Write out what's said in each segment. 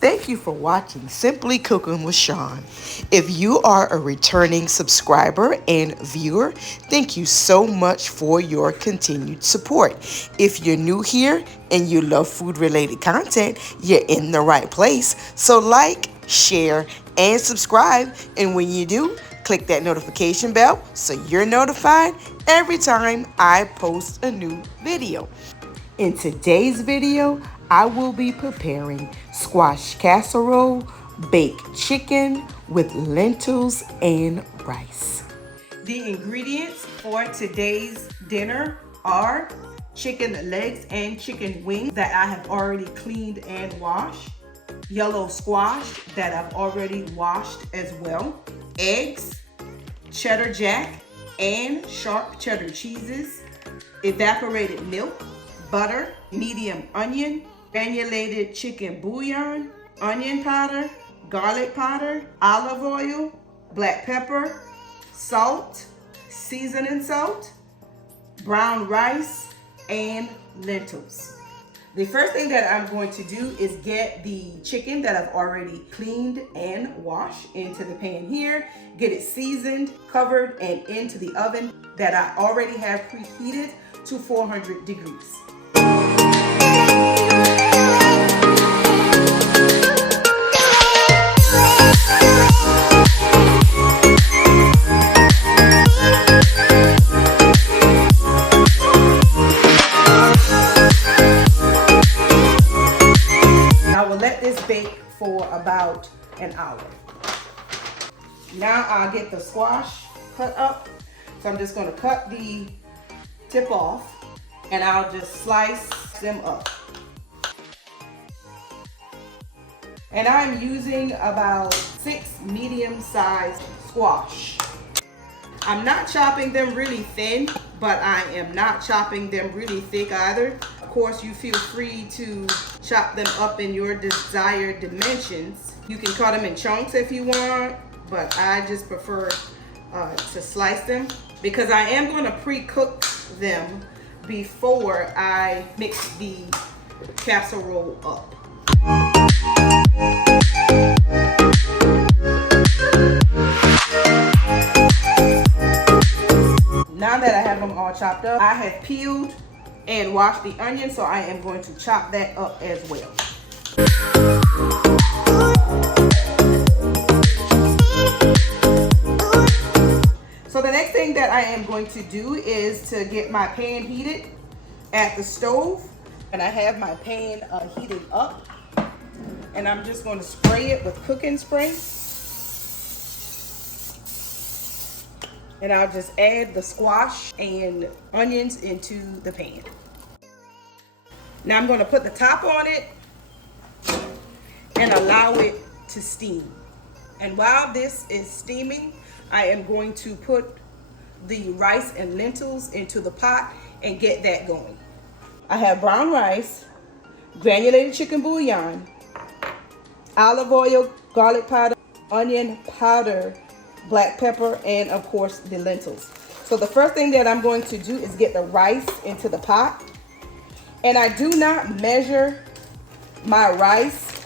Thank you for watching Simply Cooking with Shawn. If you are a returning subscriber and viewer, thank you so much for your continued support. If you're new here and you love food-related content, you're in the right place. So like, share, and subscribe. And when you do, click that notification bell so you're notified every time I post a new video. In today's video, I will be preparing squash casserole, baked chicken with lentils and rice. The ingredients for today's dinner are chicken legs and chicken wings that I have already cleaned and washed, yellow squash that I've already washed as well, eggs, cheddar jack and sharp cheddar cheeses, evaporated milk, butter, medium onion, granulated chicken bouillon, onion powder, garlic powder, olive oil, black pepper, salt, seasoning salt, brown rice, and lentils. The first thing that I'm going to do is get the chicken that I've already cleaned and washed into the pan here, get it seasoned, covered, and into the oven that I already have preheated to 400 degrees. Bake for about an hour. Now I'll get the squash cut up. So I'm just going to cut the tip off and I'll just slice them up. And I'm using about 6 medium-sized squash. I'm not chopping them really thin, but I am not chopping them really thick either. Of course, you feel free to chop them up in your desired dimensions. You can cut them in chunks if you want, but I just prefer to slice them because I am going to pre-cook them before I mix the casserole up. Now that I have them all chopped up, I have peeled and washed the onion, so I am going to chop that up as well. So the next thing that I am going to do is to get my pan heated at the stove. And I have my pan heated up. And I'm just going to spray it with cooking spray. And I'll just add the squash and onions into the pan. Now I'm going to put the top on it and allow it to steam. And while this is steaming, I am going to put the rice and lentils into the pot and get that going. I have brown rice, granulated chicken bouillon, olive oil, garlic powder, onion powder, black pepper, and of course the lentils. So the first thing that I'm going to do is get the rice into the pot. And I do not measure my rice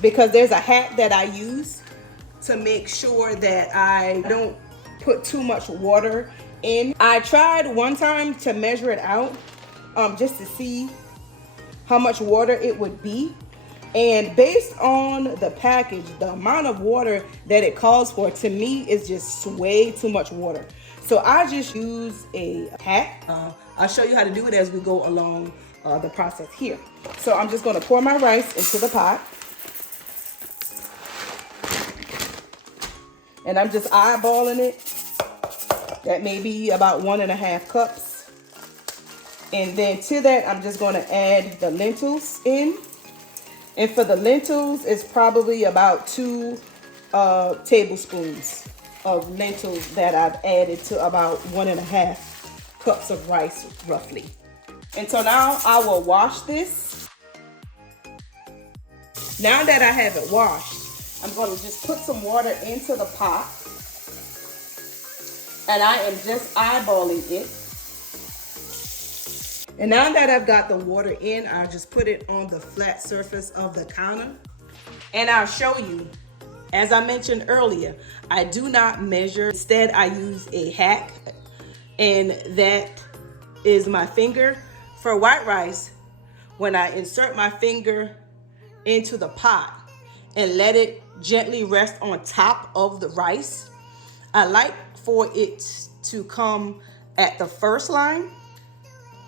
because there's a hack that I use to make sure that I don't put too much water in. I tried one time to measure it out just to see how much water it would be. And based on the package, the amount of water that it calls for, to me, is just way too much water. So I just use a hack. I'll show you how to do it as we go along the process here. So I'm just going to pour my rice into the pot. And I'm just eyeballing it. That may be about 1.5 cups. And then to that, I'm just going to add the lentils in. And for the lentils, it's probably about 2 tablespoons of lentils that I've added to about 1.5 cups of rice, roughly. And so now I will wash this. Now that I have it washed, I'm going to just put some water into the pot. And I am just eyeballing it. And now that I've got the water in, I'll just put it on the flat surface of the counter. And I'll show you, as I mentioned earlier, I do not measure. Instead, I use a hack, and that is my finger. For white rice, when I insert my finger into the pot and let it gently rest on top of the rice, I like for it to come at the first line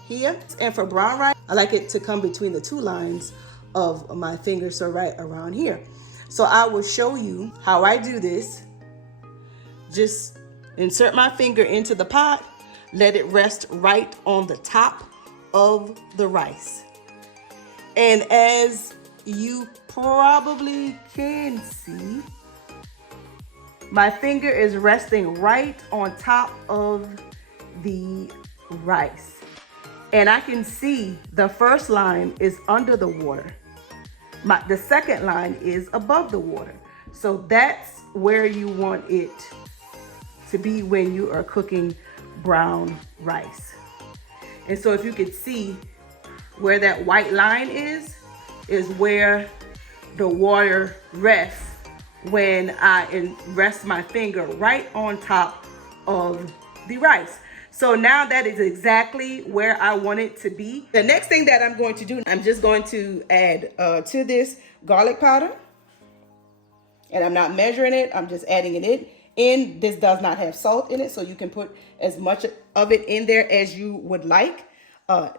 here. And for brown rice, I like it to come between the two lines of my finger, so right around here. So I will show you how I do this. Just insert my finger into the pot, let it rest right on the top of the rice. And as you probably can see, my finger is resting right on top of the rice. And I can see the first line is under the water. The second line is above the water. So that's where you want it to be when you are cooking brown rice. And so if you could see where that white line is where the water rests when I rest my finger right on top of the rice. So now that is exactly where I want it to be. The next thing that I'm going to do, I'm just going to add to this garlic powder. And I'm not measuring it, I'm just adding it in. This does not have salt in it, so you can put as much of it in there as you would like.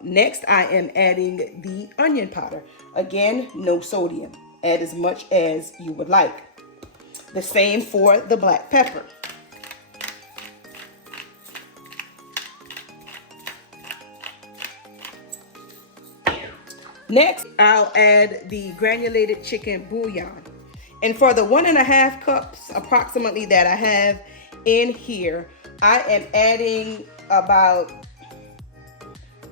Next, I am adding the onion powder. Again, no sodium. Add as much as you would like. The same for the black pepper. Next, I'll add the granulated chicken bouillon. And for the 1.5 cups approximately that I have in here, I am adding about,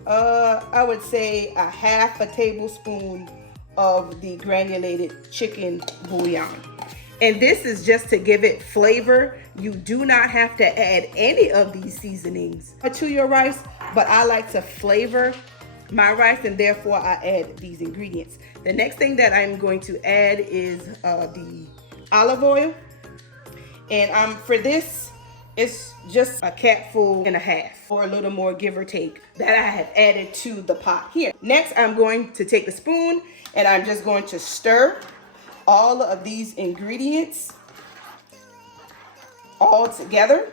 I would say a 1/2 tablespoon of the granulated chicken bouillon. And this is just to give it flavor. You do not have to add any of these seasonings to your rice, but I like to flavor my rice, and therefore I add these ingredients. The next thing that I'm going to add is the olive oil. And for this, it's just a capful and a half, or a little more, give or take, that I have added to the pot here. Next, I'm going to take the spoon and I'm just going to stir all of these ingredients all together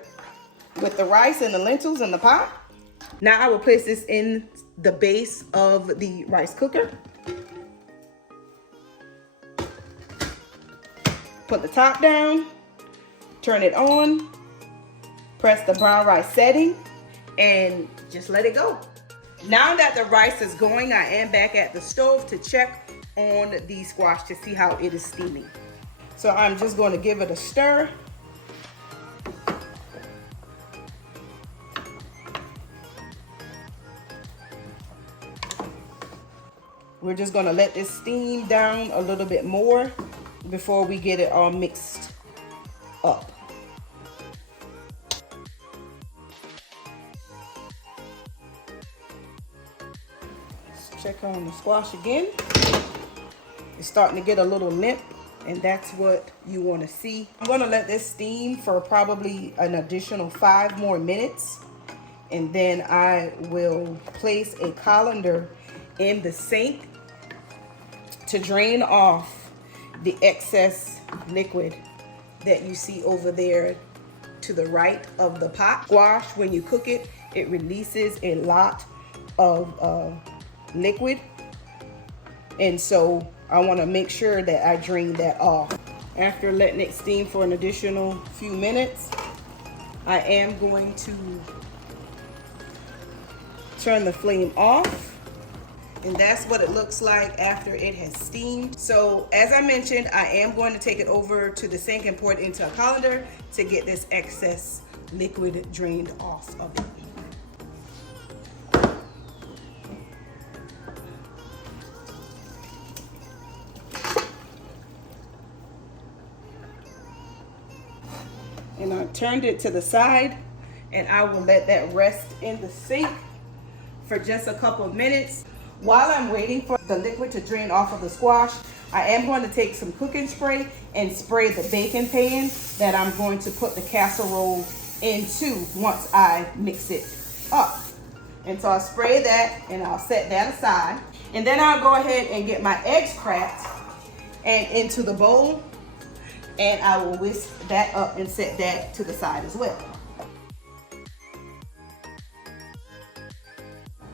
with the rice and the lentils in the pot. Now I will place this in the base of the rice cooker. Put the top down, turn it on, press the brown rice setting, and just let it go. Now that the rice is going, I am back at the stove to check on the squash to see how it is steaming. So I'm just going to give it a stir. We're just going to let this steam down a little bit more before we get it all mixed up. Let's check on the squash again. It's starting to get a little limp, and that's what you want to see. I'm going to let this steam for probably an additional 5 more minutes, and then I will place a colander in the sink to drain off the excess liquid that you see over there to the right of the pot. Squash, when you cook it, it releases a lot of liquid, and so I want to make sure that I drain that off. After letting it steam for an additional few minutes, I am going to turn the flame off. And that's what it looks like after it has steamed. So as I mentioned, I am going to take it over to the sink and pour it into a colander to get this excess liquid drained off of it. And I turned it to the side, and I will let that rest in the sink for just a couple of minutes. While I'm waiting for the liquid to drain off of the squash, I am going to take some cooking spray and spray the baking pan that I'm going to put the casserole into once I mix it up. And so I'll spray that and I'll set that aside. And then I'll go ahead and get my eggs cracked and into the bowl, and I will whisk that up and set that to the side as well.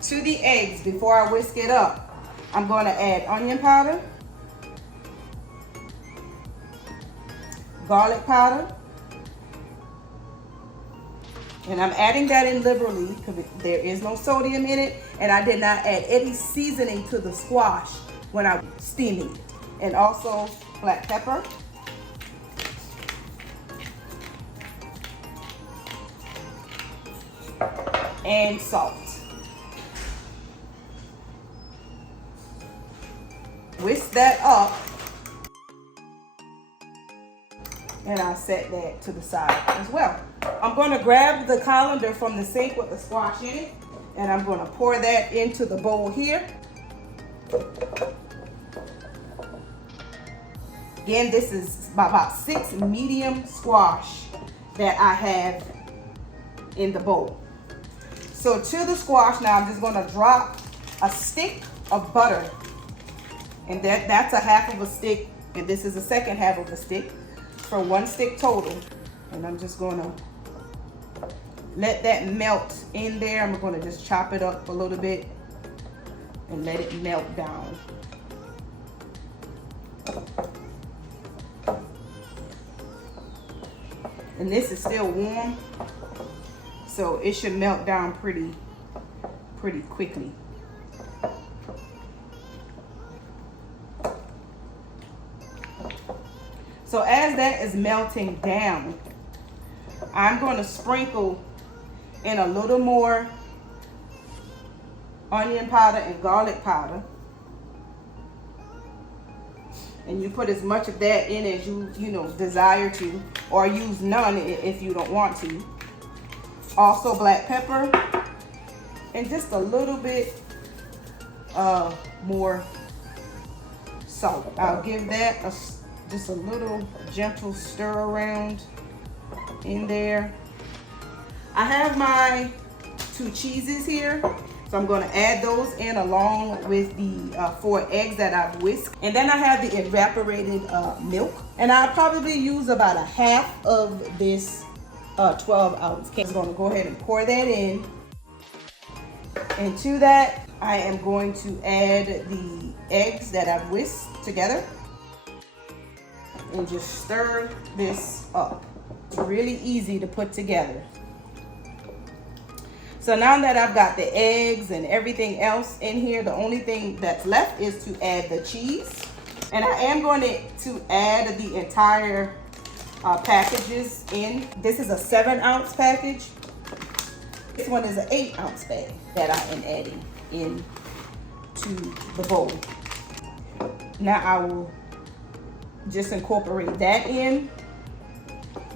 To the eggs, before I whisk it up, I'm going to add onion powder, garlic powder, and I'm adding that in liberally because there is no sodium in it, and I did not add any seasoning to the squash when I was steaming it. And also black pepper, and salt. Whisk that up, and I'll set that to the side as well. I'm going to grab the colander from the sink with the squash in it, and I'm going to pour that into the bowl here. Again, this is about 6 medium squash that I have in the bowl. So to the squash now, I'm just going to drop a stick of butter, and that's a half of a stick, and this is the second half of a stick, for 1 stick total. And I'm just going to let that melt in there. I'm going to just chop it up a little bit and let it melt down. And this is still warm, so it should melt down pretty quickly. So as that is melting down, I'm going to sprinkle in a little more onion powder and garlic powder. And you put as much of that in as you desire to, or use none if you don't want to. Also black pepper, and just a little bit more salt. I'll give that just a little gentle stir around in there. I have my 2 cheeses here, so I'm going to add those in along with the 4 eggs that I've whisked. And then I have the evaporated milk, and I'll probably use about a half of this 12-ounce can. I'm going to go ahead and pour that in. And to that, I am going to add the eggs that I've whisked together and just stir this up. It's really easy to put together. So now that I've got the eggs and everything else in here, the only thing that's left is to add the cheese. And I am going to add the entire packages in. This is a 7-ounce package. This one is an 8-ounce bag that I am adding into the bowl. Now I will just incorporate that in.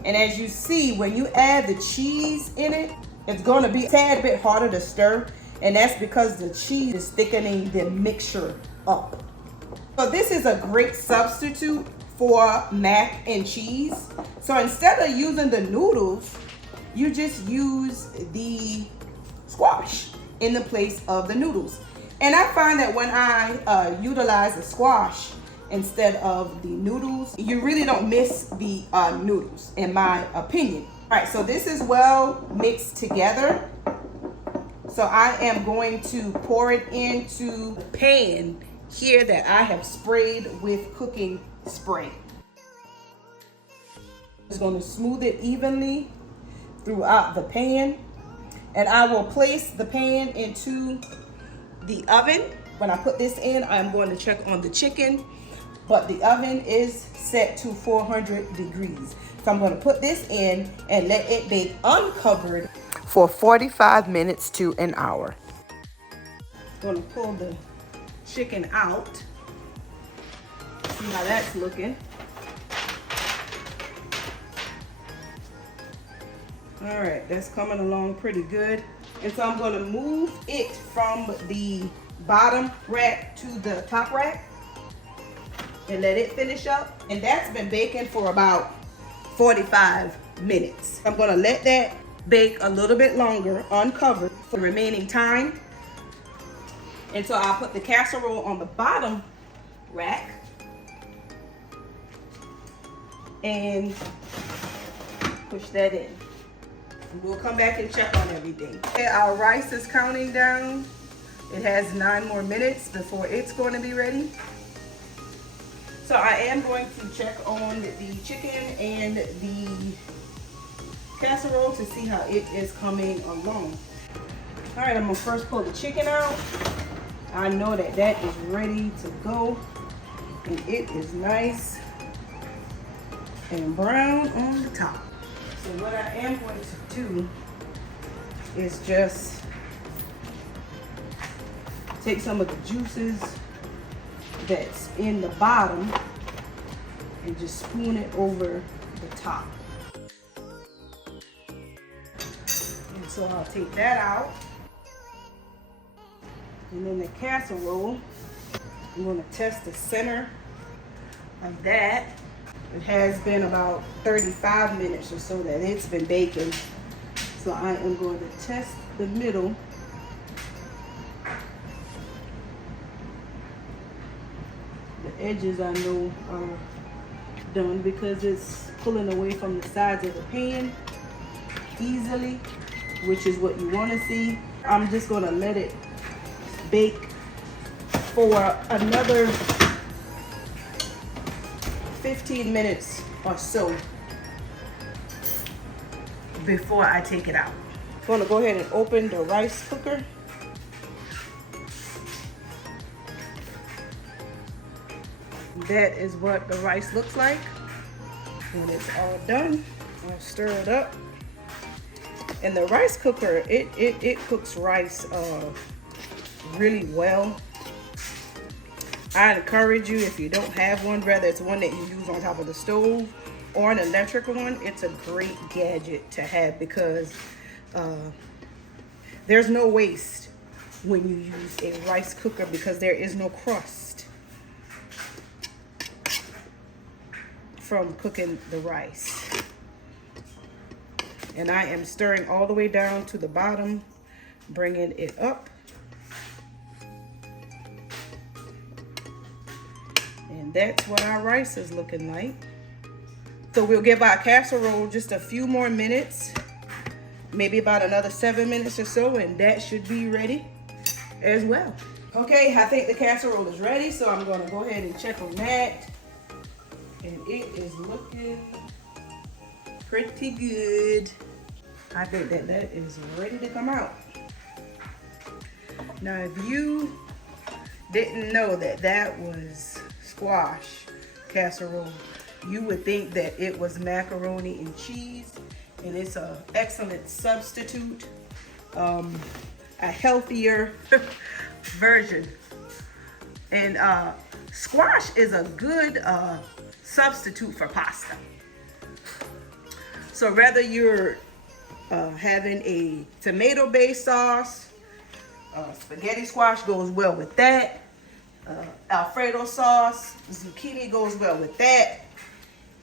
And as you see, when you add the cheese in it, it's going to be a tad bit harder to stir, and that's because the cheese is thickening the mixture up. So this is a great substitute for mac and cheese. So instead of using the noodles, you just use the squash in the place of the noodles. And I find that when I utilize the squash instead of the noodles, you really don't miss the noodles, in my opinion. All right, so this is well mixed together. So I am going to pour it into the pan here that I have sprayed with cooking spray. Just going to smooth it evenly throughout the pan. And I will place the pan into the oven. When I put this in, I'm going to check on the chicken, but the oven is set to 400 degrees. So I'm going to put this in and let it bake uncovered for 45 minutes to an hour. I'm going to pull the chicken out. See how that's looking. All right, that's coming along pretty good. And so I'm going to move it from the bottom rack to the top rack. and let it finish up. And that's been baking for about 45 minutes. I'm gonna let that bake a little bit longer uncovered for the remaining time. And so I'll put the casserole on the bottom rack and push that in. We'll come back and check on everything. Okay, our rice is counting down. It has 9 more minutes before it's going to be ready. So I am going to check on the chicken and the casserole to see how it is coming along. All right, I'm gonna first pull the chicken out. I know that that is ready to go, and it is nice and brown on the top. So what I am going to do is just take some of the juices that's in the bottom and just spoon it over the top. And so I'll take that out. And then the casserole, I'm going to test the center of that. It has been about 35 minutes or so that it's been baking. So I am going to test the middle. The edges I know are done because it's pulling away from the sides of the pan easily, which is what you want to see. I'm just going to let it bake for another 15 minutes or so before I take it out. I'm going to go ahead and open the rice cooker. That is what the rice looks like when it's all done. I'll stir it up. And the rice cooker, it cooks rice really well. I encourage you, if you don't have one, whether it's one that you use on top of the stove or an electric one, it's a great gadget to have because there's no waste when you use a rice cooker because there is no crust from cooking the rice. And I am stirring all the way down to the bottom, bringing it up. And that's what our rice is looking like. So we'll give our casserole just a few more minutes, maybe about another 7 minutes or so, and that should be ready as well. Okay, I think the casserole is ready, so I'm gonna go ahead and check on that. And it is looking pretty good. I think that that is ready to come out. Now, if you didn't know that that was squash casserole, you would think that it was macaroni and cheese, and it's an excellent substitute, a healthier version. And squash is a good substitute for pasta. So whether you're having a tomato-based sauce, spaghetti squash goes well with that. Alfredo sauce, zucchini goes well with that.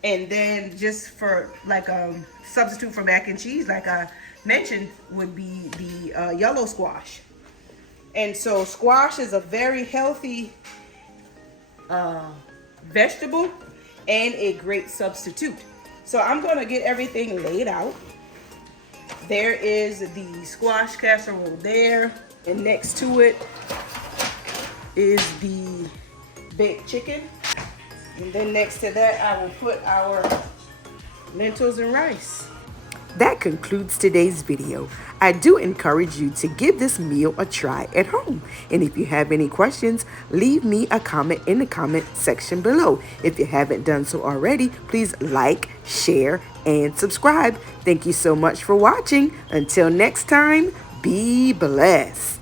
And then just for like a substitute for mac and cheese, like I mentioned, would be the yellow squash. And so squash is a very healthy vegetable and a great substitute. So I'm gonna get everything laid out. There is the squash casserole there, and next to it is the baked chicken. And then next to that, I will put our lentils and rice. That concludes today's video. I do encourage you to give this meal a try at home. And if you have any questions, leave me a comment in the comment section below. If you haven't done so already, please like, share, and subscribe. Thank you so much for watching. Until next time, be blessed.